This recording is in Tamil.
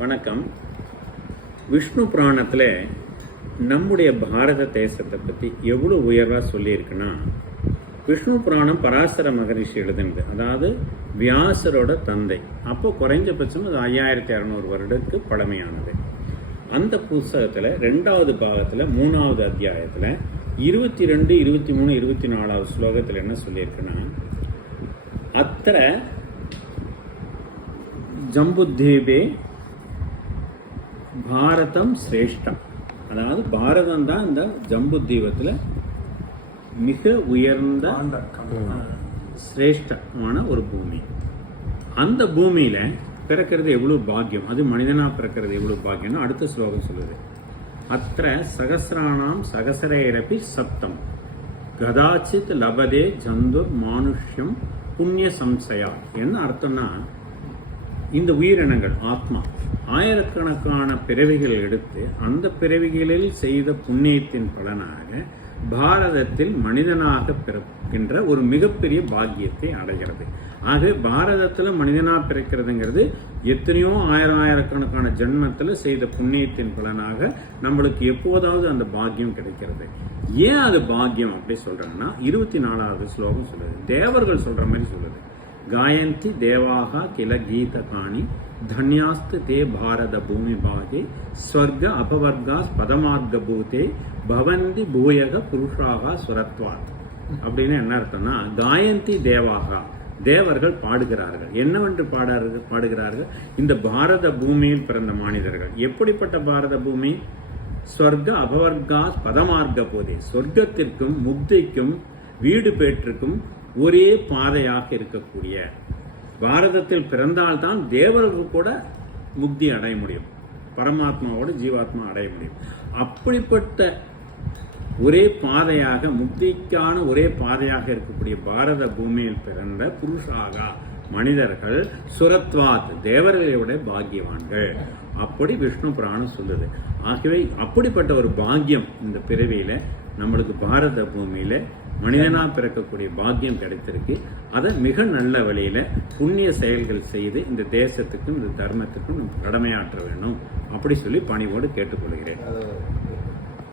வணக்கம். விஷ்ணு புராணத்தில் நம்முடைய பாரத தேசத்தை பற்றி எவ்வளோ உயர்வாக சொல்லியிருக்குன்னா விஷ்ணு புராணம் பராசர மகரிஷி எழுதுனது. அதாவது வியாசரோட தந்தை. அப்போ குறைஞ்சபட்சம் அது ஐயாயிரத்தி அறநூறு வருடத்துக்கு பழமையானது. அந்த புஸ்தகத்தில் ரெண்டாவது பாகத்தில் மூணாவது அத்தியாயத்தில் இருபத்தி ரெண்டு இருபத்தி மூணு இருபத்தி நாலாவது ஸ்லோகத்தில் என்ன சொல்லியிருக்குன்னா அத்திர ஜம்புத்தீபே பாரதம் சிரேஷ்டம். அதாவது பாரதம் தான் இந்த ஜம்பு தீபத்தில் மிக உயர்ந்த சிரேஷ்டமான ஒரு பூமி. அந்த பூமியில பிறக்கிறது எவ்வளவு பாக்கியம்? அது மனிதனா பிறக்கிறது எவ்வளவு பாக்கியம்னு அடுத்த ஸ்லோகம் சொல்லுது. அத்த சகசிராணாம் சகசரேரபி சப்தம். கதாச்சித் லபதே ஜந்துர் மானுஷ்யம் புண்ணிய சம்சயா. என்ன அர்த்தம்னா இந்த உயிரினங்கள் ஆத்மா ஆயிரக்கணக்கான பிறவிகள் எடுத்து அந்த பிறவிகளில் செய்த புண்ணியத்தின் பலனாக பாரதத்தில் மனிதனாக பிறக்கின்ற ஒரு மிகப்பெரிய பாக்கியத்தை அடைகிறது. ஆக பாரதத்தில் மனிதனாக பிறக்கிறதுங்கிறது எத்தனையோ ஆயிரம் ஆயிரக்கணக்கான ஜென்மத்தில் செய்த புண்ணியத்தின் பலனாக நம்மளுக்கு எப்போதாவது அந்த பாக்கியம் கிடைக்கிறது. ஏன் அது பாக்கியம் அப்படி சொல்கிறாங்கன்னா இருபத்தி நாலாவது ஸ்லோகம் சொல்லுது. தேவர்கள் சொல்கிற மாதிரி சொல்லுது. गायन्ति देवाः किल गीतकानि धन्यास्ते ते भारत भूमिभागे स्वर्ग अपवर्गास् பதமார்க்கபூதே பவந்தி பூயக புருஷாக சுரத்வாத் அப்படின்னு என்ன அர்த்தம்னா காயந்தி தேவாகா தேவர்கள் பாடுகிறார்கள் என்னவென்று பாடார்கள் பாடுகிறார்கள் இந்த பாரத பூமியில் பிறந்த மனிதர்கள் எப்படிப்பட்ட பாரத பூமி ஸ்வர்க அபவர்கா பதமார்க்க போதே சொர்க்கத்திற்கும் முக்திக்கும் வீடு பேற்றுக்கும் ஒரே பாதையாக இருக்கக்கூடிய பாரதத்தில் பிறந்தால்தான் தேவர்கள் கூட முக்தி அடைய முடியும். பரமாத்மாவோட ஜீவாத்மா அடைய முடியும். அப்படிப்பட்ட ஒரே பாதையாக முக்திக்கான ஒரே பாதையாக இருக்கக்கூடிய பாரத பூமியில் பிறந்த புருஷாகா மனிதர்கள் சுரத்வாத் தேவர்களுடைய பாக்கியவான்கள். அப்படி விஷ்ணு புராணம் சொல்லுது. ஆகவே அப்படிப்பட்ட ஒரு பாக்கியம் இந்த பிறவியில நம்மளுக்கு பாரத பூமியில் மனிதனாக பிறக்கக்கூடிய பாக்கியம் கிடைத்திருக்கு. அதை மிக நல்ல வழியில் புண்ணிய செயல்கள் செய்து இந்த தேசத்துக்கும் இந்த தர்மத்துக்கும் நம்ம கடமையாற்ற வேணும். அப்படி சொல்லி பணிவோடு கேட்டுக்கொள்கிறேன்.